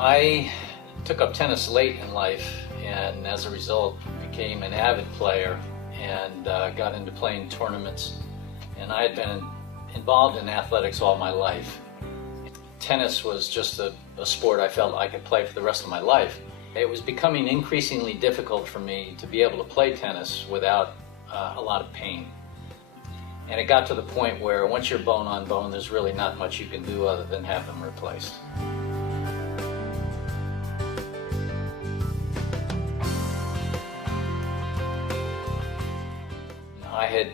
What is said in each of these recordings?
I took up tennis late in life, and as a result became an avid player and got into playing tournaments. And I had been involved in athletics all my life. Tennis was just a sport I felt I could play for the rest of my life. It was becoming increasingly difficult for me to be able to play tennis without a lot of pain. And it got to the point where once you're bone on bone, there's really not much you can do other than have them replaced. I had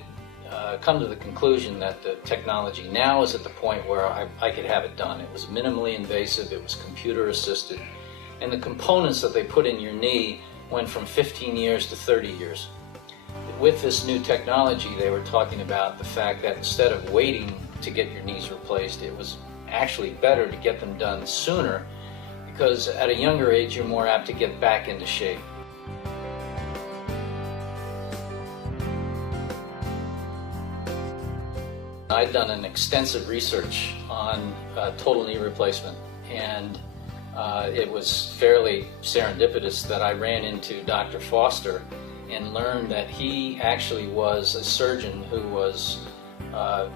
come to the conclusion that the technology now is at the point where I could have it done. It was minimally invasive, it was computer assisted, and the components that they put in your knee went from 15 years to 30 years. With this new technology, they were talking about the fact that instead of waiting to get your knees replaced, it was actually better to get them done sooner, because at a younger age you're more apt to get back into shape. I'd done an extensive research on total knee replacement, and it was fairly serendipitous that I ran into Dr. Foster and learned that he actually was a surgeon who was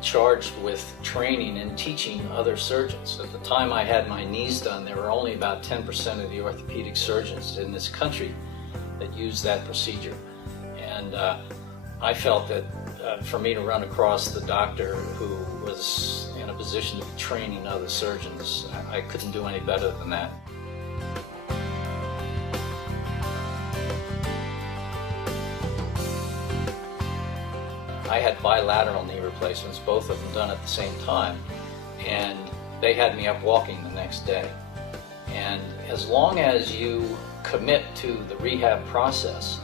charged with training and teaching other surgeons. At the time I had my knees done, there were only about 10% of the orthopedic surgeons in this country that used that procedure. And I felt that for me to run across the doctor who was in a position to be training other surgeons, I couldn't do any better than that. I had bilateral knee replacements, both of them done at the same time, and they had me up walking the next day. And as long as you commit to the rehab process,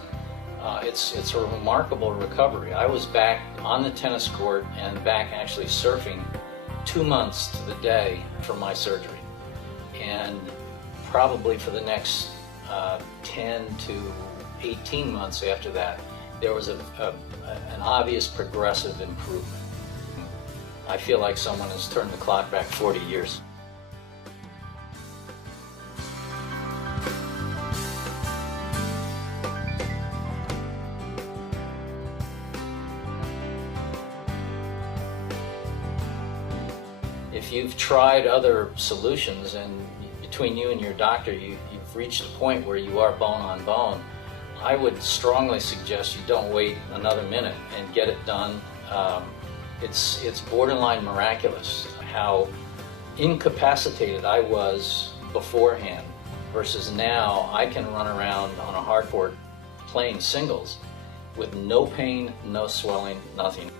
it's a remarkable recovery. I was back on the tennis court and back actually surfing 2 months to the day from my surgery. And probably for the next 10 to 18 months after that, there was an obvious progressive improvement. I feel like someone has turned the clock back 40 years. If you've tried other solutions and between you and your doctor you've reached a point where you are bone on bone, I would strongly suggest you don't wait another minute and get it done. It's borderline miraculous how incapacitated I was beforehand versus now I can run around on a hard court playing singles with no pain, no swelling, nothing.